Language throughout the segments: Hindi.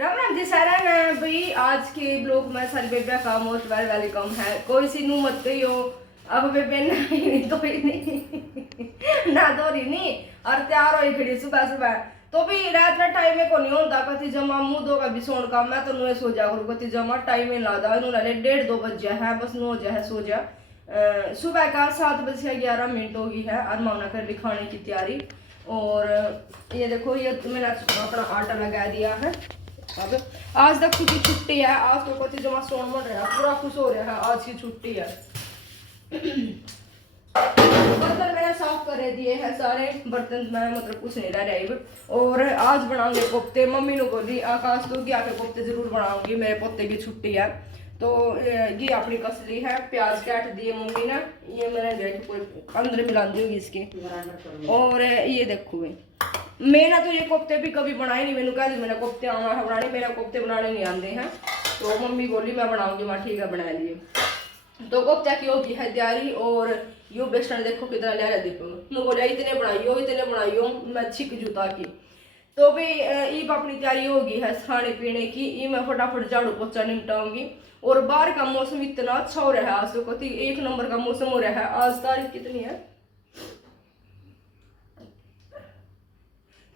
राम राम जी सारा ने भाई आज के ब्लॉग में सारी बेबे का मोस्ट वेलकम है। कोई सी नू मत ही हो अब बेबे नहीं तो ही नहीं ना दो रही नहीं और तैयार हो खड़ी सुबह सुबह तो भी रात का टाइम में को नहीं होता कति जमा मुंह दो का भी सोन का मैं तो नुए सो जा करूँ कति जमा टाइम में ला दा इन्होंने 1:30-2 बज गया है बस 9 बजे है सो जा। सुबह का 7:11 हो गई है और माना कर दिखाने की तैयारी। और ये देखो ये मैंने अपना आटा लगा दिया है। अब आज तक की छुट्टी है आज तो कति जमा सोन बढ़ रहा है पूरा खुश हो रहा है आज की छुट्टी है। बर्तन मैंने साफ कर दिए हैं सारे बर्तन में मतलब कुछ नहीं रह रहे। और आज बनाऊंगे कोफ्ते मम्मी ने बोली आकाश तो कि आके कोफ्ते जरूर बनाऊंगी मेरे पोते की छुट्टी है तो ये अपनी कसली है प्याज काट दिए मम्मी ने ये मैंने अंदर मिला दी होगी इसके। और ये देखो मैंने तो ये कोफ्ते भी कभी बनाए नहीं मैंने कहा मैंने कोफ्ते आना है बनाने मेरा कोफ्ते बनाने नहीं आते हैं तो मम्मी बोली मैं बनाऊंगी मैं ठीक है बना लिए। तो कोफ्ता की होगी है तैयारी। और यो बेसन देखो कितना ले रहा देखो मैं बोला इतने बनाइयो मैं छिक जूता की तो भी ईब अपनी तैयारी होगी है खाने पीने की ये मैं फटाफट झाड़ू पोछा निपटाऊंगी। और बाहर का मौसम इतना अच्छा हो रहा है आज तो कति 1 नंबर का मौसम हो रहा है। आज तारीख कितनी है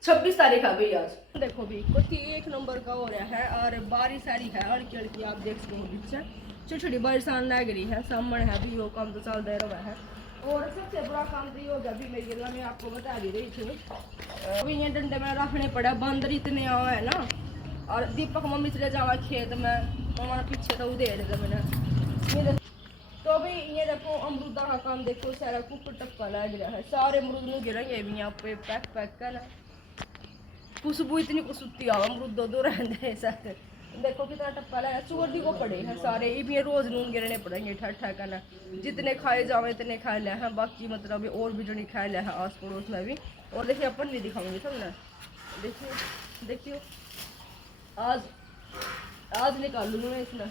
26 तारीख है भाई आज देखो भी कति 1 नंबर का हो रहा है और बारिश सारी है हल्की हल्की आप देख सकते हो छोटी छोटी बारिश लग रही है सामने है भी वो काम तो चल रहा है। और सबसे बड़ा काम तो ये हो गया अभी मेरी मैं आपको बता दी रही थी अभी ये डंडे में रखने पड़ा बंदर इतने आए है ना। और दीपक मम्मी चले जावा खेत में हमारा पीछे तो उधेड़ दे मैंने तो अभी ये देखो अमरूदा का काम देखो सारा कुकर टक्का लग रहा है सारे अमरूद में गिरेंगे भी यहाँ पे पैक कर ना खुशबू इतनी कुसुती आओ अमरूद दो रहते साथ देखो कितना टप्पा लगा चोटी को पड़े हैं सारे ये रोज नून गिरने पड़ेंगे ठा ना जितने खाए जाओ इतने खा ले हैं बाकी मतलब और भी जो नहीं खाए ले हैं आस पड़ोस में भी। और देखिए अपन भी दिखाऊंगी सब ना देखिए देखियो आज निकालू मैं इसमें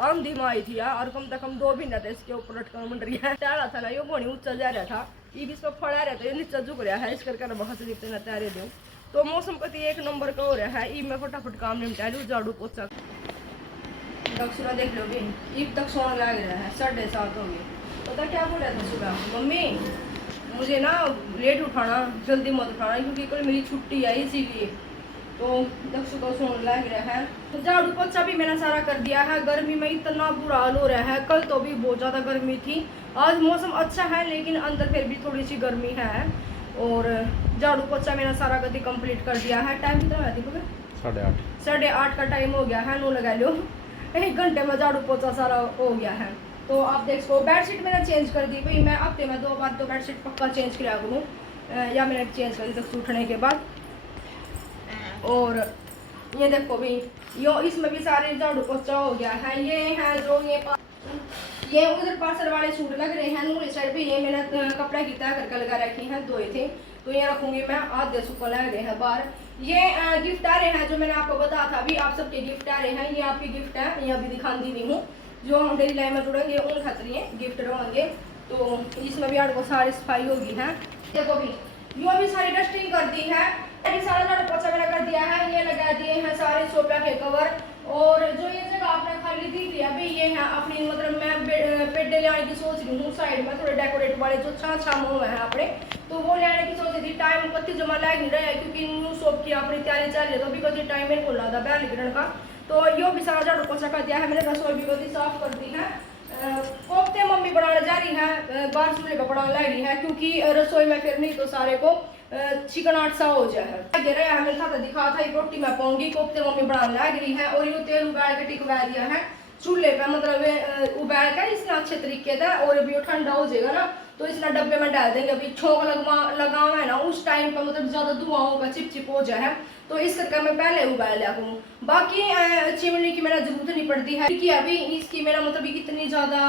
आम धीमा आई थी यार और कम से कम 2 महीना था इसके ऊपर लटका मंड रही है टाला था ना यो बोनी ऊंचा जा रहा था ये भी इसको फड़ा रहा था ये नीचा झुक रहा है इस करके बहुत से जितने तैयारे दो तो मौसम कति 1 नंबर का हो रहा है ये मैं फटाफट काम निपटा लूँ झाड़ू पोछा दक्षिणा देख लो भी ईब तक सोना लग रहा है 7:30 हो गए। पता क्या बोल रहा था सुबह मम्मी मुझे ना लेट उठाना जल्दी मत उठाना क्योंकि कल मेरी छुट्टी है इसीलिए तो दक्षु को सोने लग रहा है। तो झाड़ू पोछा भी मैंने सारा कर दिया है गर्मी में इतना बुरा हाल हो रहा है कल तो भी बहुत ज़्यादा गर्मी थी आज मौसम अच्छा है लेकिन अंदर फिर भी थोड़ी सी गर्मी है। और झाड़ू पोछा मैंने सारा कभी कंप्लीट कर दिया है। टाइम कितना है दीपक 8:30 का टाइम हो गया है नो लगा लो 1 घंटे में झाड़ू पोछा सारा हो गया है। तो आप देख सको बेडशीट मैंने चेंज कर दी भाई मैं हफ्ते में 2 बार तो बेडशीट पक्का चेंज किया करूँ या मैंने चेंज कर दी तक उठने के बाद। और ये देखो भी यो इसमें भी सारे झाड़ू पोछा हो गया है। ये है जो ये उधर पार्सल वाले सूट लग रहे हैं नूरी साइड पे ये मैंने कपड़ा की तय करके लगा रखी हैं धोए थे तो ये रखूंगी मैं आधे सुखा लग रहे हैं बाहर। ये गिफ्ट आ रहे हैं जो मैंने आपको बताया था अभी आप सबके गिफ्ट आ रहे हैं ये आपके गिफ्ट है ये अभी दिखाती नहीं हूँ जो हम डेली लाइफ में जुड़ेंगे उन खतरे गिफ्ट रहेंगे। तो इसमें भी आपको सारी सफाई होगी है देखो भी यो भी सारी डस्टिंग कर दी है सारा झाड़ू पोछा मैंने कर दिया है ये लगा दिए हैं सारे सोफा के कवर। और जो ये जगह आपने खाली दिख लिया भाई ये है अपनी मतलब मैं पेडे ले आने की सोच रही हूँ साइड में थोड़े डेकोरेट वाले जो छा मुँह है अपने तो वो ले आने की सोच रही थी टाइम कति जमा लग नहीं रहा है क्योंकि न्यू शॉप की अपनी तैयारी चल रही है तो अभी कति टाइम मेरे को लगा बैल गिरण का तो यो भी सारा झाड़ू पोछा कर दिया है मैंने रसोई भी कति साफ कर दी है। कोफ्ते मम्मी बनाने जा रही है बाहर चूल्हे का बनाने लग रही है क्योंकि रसोई में फिर नहीं तो सारे को चिकनाट सा हो जाए हमें था दिखा था एक रोटी मैं पाऊंगी कोफ्ते मम्मी बनाने लग रही है। और ये तेल उबाल के टिकवा दिया है चूल्हे पे मतलब उबाल कर इसने अच्छे तरीके से और अभी वो ठंडा हो जाएगा ना तो इसमें डब्बे में डाल देंगे अभी छोंक लगावा है ना उस टाइम पर मतलब ज्यादा धुआं होगा चिपचिप हो जाए तो इस करके मैं पहले उबाल लिया करूँ। बाकी चिमनी की मेरा जरूरत नहीं पड़ती है कि अभी इसकी मेरा मतलब इतनी ज्यादा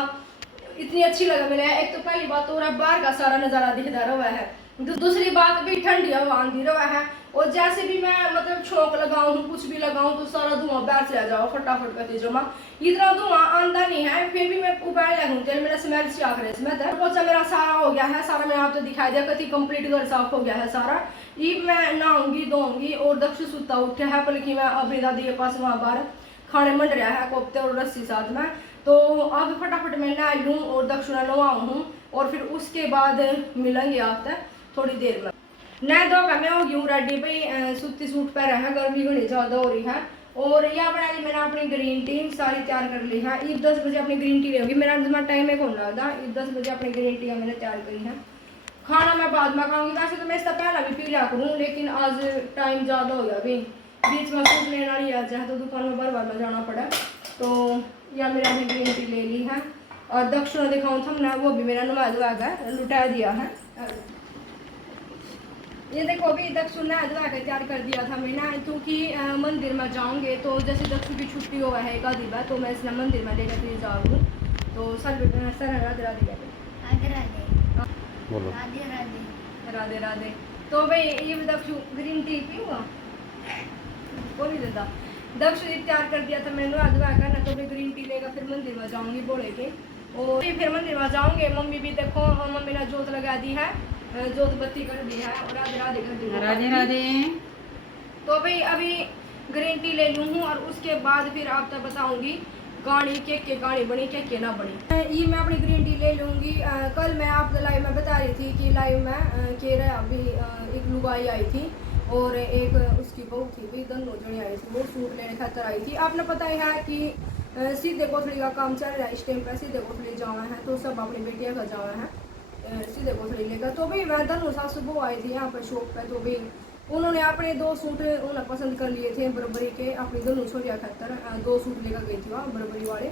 इतनी अच्छी लगा मेरा एक तो पहली बात तो बाहर का सारा नजारा दिखदा रहा है दूसरी बात भी ठंडी हवा आंधी रहा है और जैसे भी मैं मतलब छोंक लगाऊं कुछ भी लगाऊं तो सारा धुआं बाहर चला जाओ फटाफट करके जमा। इतना धुआं आंदा नहीं है, फिर भी मैं उबाल लगूं चल मेरा स्मेल से आकर इसमें तो पोछा मेरा सारा हो गया है, सारा मैंने आपको दिखाई दिया कति कंप्लीट घर साफ हो गया है सारा। ये मैं नहाऊंगी धोऊंगी और दक्ष सुता उठा है बल्कि मैं अपनी दादी के पास वहां बाहर खाने मंड रहा है कोफ्ते और रस्सी साथ में। तो अब फटाफट मैं नहा लूँ और दक्षिणा नवाऊँ और फिर उसके बाद मिलेंगे आप तक थोड़ी देर में। नहा धो का मैं होगी हूँ रेडी भाई, सूती सूट पहना है, गर्मी घनी ज़्यादा हो रही है। और यह बना ली मैंने अपनी ग्रीन टी सारी तैयार कर ली है। ईद 10 बजे अपनी ग्रीन टी लेगी, मेरा जमा टाइम है कौन लगता। ईद 10 बजे अपनी ग्रीन टी मैंने तैयार करी है। खाना मैं बाद में खाऊंगी, वैसे तो मैं इसका पहला भी पी लिया करूँ लेकिन आज टाइम ज़्यादा हो गया अभी, बीच में सूट लेना नहीं आ जाए तो दुकान में बार में जाना पड़ा। तो यह मेरा भी ग्रीन टी ले ली है। और दक्षिणा दिखाऊँ था ना, वो भी मेरा नवा धुआ है लुटा दिया है। ये देखो अभी दक्षु ने धुआ के तैयार कर दिया था मैंने, क्योंकि मंदिर में जाऊंगे तो जैसे दक्षु की छुट्टी हुआ है एक आधी बार तो मैं इसलिए मंदिर में लेकर के जाऊँ। तो सर राधे राधे राधे राधे। तो भाई ये दक्षु ग्रीन टी पीऊँगा वो नहीं देता। दक्ष तैयार कर दिया था मैंने अधवा करना, तो मैं ग्रीन टी लेकर फिर मंदिर में जाऊंगी बोले के। और फिर मंदिर में जाऊंगे, मम्मी भी देखो मम्मी ने जोत लगा दी है, जोत बत्ती कर दी है और राधे राधे कर दी है। राधे राधे। तो भाई अभी ग्रीन टी ले लूँ और उसके बाद फिर आप तक बताऊंगी गाड़ी के गाड़ी बनी के ना बनी। ये मैं अपनी ग्रीन टी ले लूँगी। कल मैं आप लाइव में बता रही थी कि लाइव में कह रहे अभी एक लुगाई आई थी और एक उसकी बहू थी भी, दोनों जने आई थी, वो सूट लेने खातर आई थी। आपने पता है कि सीधे कोथड़ी का काम चल रहा है इस टाइम पर, सीधे कोथड़ी जावा है तो सब अपनी बेटियां का जावा है सीधे कोथड़ी लेकर। तो भाई मैं दोनों सासू बहू आई थी यहाँ पर शॉप पे, तो भाई उन्होंने अपने 2 सूट उन्हें पसंद कर लिए थे बराबरी के, अपनी दोनों छोरिया खातर 2 सूट लेकर गई थी वहाँ बराबरी वाले।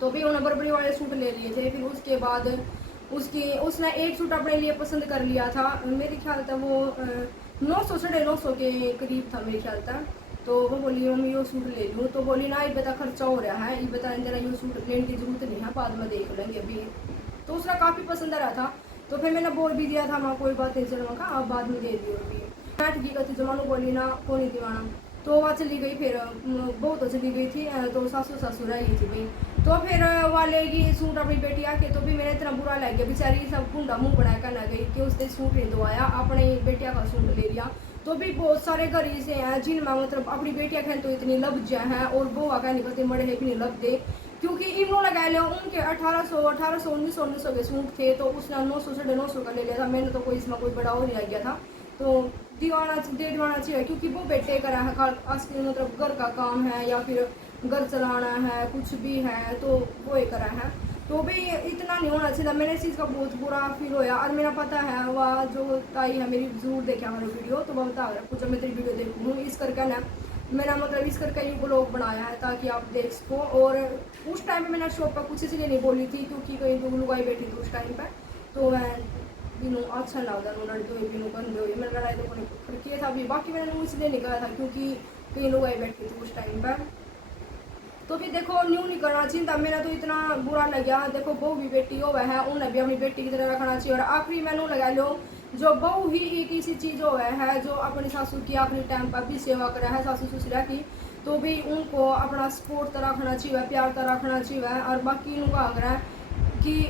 तो भी उन्होंने बराबरी वाले सूट ले लिए थे। फिर उसके बाद उसने एक सूट अपने लिए पसंद कर लिया था, मेरे ख्याल था वो 900 950 के करीब था मेरे ख्याल था। तो वो बोली मम्मी ये सूट ले लूँ, तो बोली ना ये बता खर्चा हो रहा है, ये बता जरा ये सूट लेने की जरूरत नहीं है, बाद में देख लेंगे अभी। तो उसका काफ़ी पसंद आ रहा था, तो फिर मैंने बोल भी दिया था मैं कोई बात नहीं चलवा का आप बाद में दे दियो अभी। बैठ गई कहती जमानो बोली ना को नहीं दीवाना, तो वहाँ चली गई। फिर बहुत चली गई थी तो सासू रह गई थी भाई। तो फिर वहाँ लेगी सूट अपनी बेटी आके, तो भी मेरा इतना बुरा लग गया, बेचारी सब कुंडा मुँह बना कर ना गई कि उसने सूट नहीं दवाया, अपनी बेटिया का सूट ले लिया। तो भी बहुत सारे घर ऐसे हैं जिनमें मतलब अपनी बेटियां खेल तो इतनी लब जा है और वो आगे निकलते मरे है भी नहीं लब दे, क्योंकि इन्होंने लगा लिया उनके 1800 1900 के सूट थे तो उसने 900 950 का ले लिया था। मैंने तो कोई इसमें कोई बड़ा हो नहीं लग गया था, तो दीवाना चाहिए क्योंकि वो बेटे करा है मतलब घर का काम है या फिर घर चलाना है कुछ भी है तो वो ही करा है। तो भी इतना नहीं होना चाहिए। मैंने इस चीज़ का बहुत बुरा फील होया। और मेरा पता है वह जो ताई है मेरी जरूर देखा हमारी वीडियो, तो वह बता रहा कुछ मैं तेरी वीडियो देखूँ इस करके ना मैंने मतलब इस करके ये ब्लॉग बनाया है ताकि आप देख सको। और उस टाइम पे मैंने शॉप पर कुछ इसलिए नहीं बोली थी क्योंकि कहीं तो लुगाई बैठी थी उस टाइम पर, तो मैं बिनू अच्छा लगता लड़के हुए बिनू गंदे हुए मैंने लड़ाई तो किया था अभी, बाकी मैंने इसलिए नहीं कहा था क्योंकि कहीं लुगाई बैठी थी उस टाइम पर। तो फिर देखो न्यू नहीं करना चाहिए, मेरा तो इतना बुरा लगा। देखो बहू भी बेटी हो है उन्हें भी अपनी बेटी की तरह रखना चाहिए। और आखिरी मैंने लगा लो जो बहू ही एक ऐसी चीज़ हो है जो अपनी सासू की आखिरी टाइम पर भी सेवा करा है सासू ससुरा की, तो भी उनको अपना सपोर्ट तरह रखना चाहिए, प्यार तरह रखना चाहिए। और बाकी इनका आग्रह कि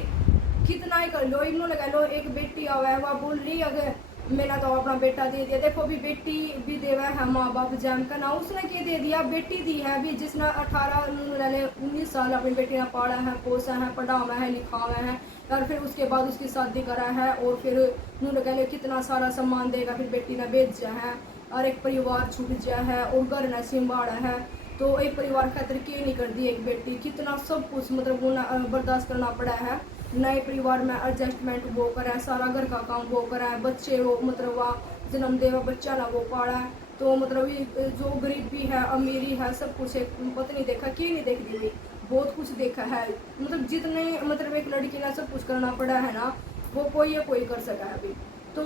कितना ही कर लो इन्हों लगा लो एक बेटी आवा है वह बोल रही अगर मैंने तो अपना बेटा दे दिया। देखो भी बेटी भी देवा है माँ बाप जान का ना, उसने क्या दे दिया बेटी दी है भी जिसने 19 साल अपनी बेटी ने पाला है पोसा है पढ़ावा है लिखावा है और फिर उसके बाद उसकी शादी करा है और फिर उन्होंने कह कितना सारा सम्मान देगा, फिर बेटी ने बेच जा है और एक परिवार छूट जा है और घर ने संभाला है। तो एक परिवार खातिर के नहीं कर दी एक बेटी, कितना सब कुछ मतलब बर्दाश्त करना पड़ा है। नए परिवार में एडजस्टमेंट वो करा है, सारा घर का काम वो करा है, बच्चे वो मतलब वह जन्म देवा बच्चा ना वो पाड़ा है। तो मतलब ये जो गरीबी है अमीरी है सब कुछ एक पत्नी देखा कि नहीं देख दी, बहुत कुछ देखा है। मतलब जितने मतलब एक लड़की ने सब कुछ करना पड़ा है ना वो कोई कर सका है अभी। तो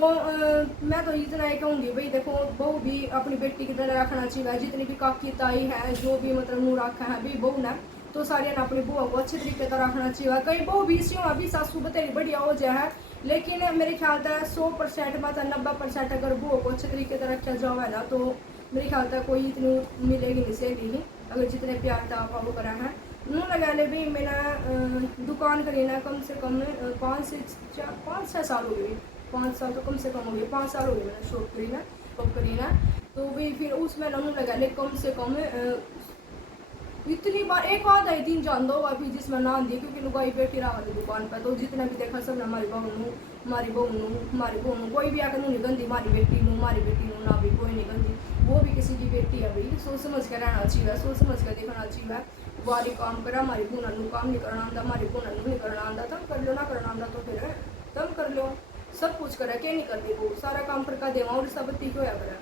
मैं तो इतना ही कहूँगी भाई देखो बहू भी अपनी बेटी की तरह रखना चाहिए, जितनी भी काकी ताई है जो भी मतलब मुँह रखा है भाई बहू ने तो सारे ने अपनी बुआ को अच्छे तरीके से रखना चाहिए। कई बहू भी इसी अभी सासू बतेरी बढ़िया हो जाए लेकिन मेरे ख्याल तक 100% मतलब 90% अगर वो को अच्छे तरीके से रखा जाओ है ना तो मेरे ख्याल तक कोई इतनी मिलेगी नहीं सहेली ही अगर जितने प्यार था वो करा है उन्होंने लगा ले भी मैंने दुकान करी ना कम से कम 5 से 6 साल हो गई 5 साल तो कम से कम हो गए 5 साल हो गए मैंने शॉप करी ना तो भी फिर उसमें ना उन्होंने लगा ले कम से कम इतनी बार एक बात आई 3 दो अभी जिसमें नाम दिए क्योंकि लुगाई बैठी रहा वाली दुकान पर तो जितना भी देखा सब हमारी बहू कोई भी आकर नहीं गंदी मारी बेटी ना भी कोई नहीं गंदी वो भी किसी की बेटी है भाई सोच समझ कर रहना चाहिए सोच समझ कर देखना चाहिए बारी काम करा हमारी भूना काम नहीं करना आंदा हमारी भूना नहीं करना आंदा तब कर लो ना करना आंदा तो फिर तब कर लो सब कुछ करा क्या नहीं करती वो सारा काम करके देवा और सब बत्ती होया करा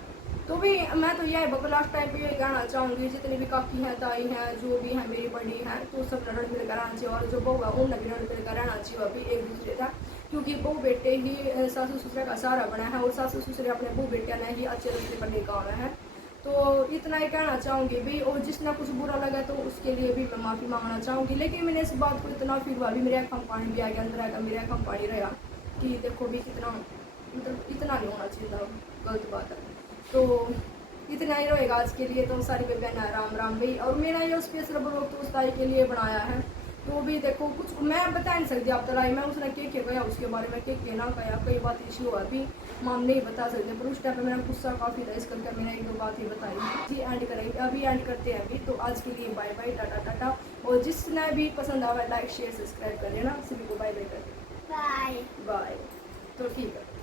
तो भी मैं तो यह लास्ट टाइम पे यही कहना चाहूँगी जितनी भी काकी हैं ताई हैं जो भी हैं मेरी बड़ी हैं तो सब लड़ मिल कर रहना चाहिए और जो बहू है उन भी लड़ मिल कर रहना चाहिए अभी एक दूसरे का क्योंकि बहू बेटे ही सासू ससुरे का सहारा बना है और सासू ससुरे अपने बहू बेटे ने ही अच्छे रास्ते पर लेकर आना है तो इतना ही कहना चाहूँगी भी और जिसना कुछ बुरा लगा तो उसके लिए भी मैं माफ़ी मांगना चाहूँगी लेकिन मैंने इस बात को इतना फिर हुआ भी मेरे आँखों में पानी भी आ गया अंदर आएगा मेरे आँखों में पानी रहेगा कि देखो भी कितना मतलब इतना नहीं होना चाहिए था गलत बात है तो इतना ही रहेगा आज के लिए तो सारी बहन राम राम भाई और मेरा ये स्पेशल ब्लॉग तो उस ताई के लिए बनाया है तो भी देखो कुछ मैं बता नहीं सकती आप तलाई मैं उसने के गया उसके बारे में के ना कहा कई बात इश्यू हुआ अभी हम नहीं बता सकते पर उस टाइम पर मेरा गुस्सा काफ़ी था इस करके मैंने 1-2 बात ही बताई जी एंड करेंगे अभी एंड करते हैं अभी तो आज के लिए बाय बाय टाटा टाटा और जिसने भी पसंद आवा लाइक शेयर सब्सक्राइब कर लेना सभी को बाय बाय कर बाय बाय तो ठीक है।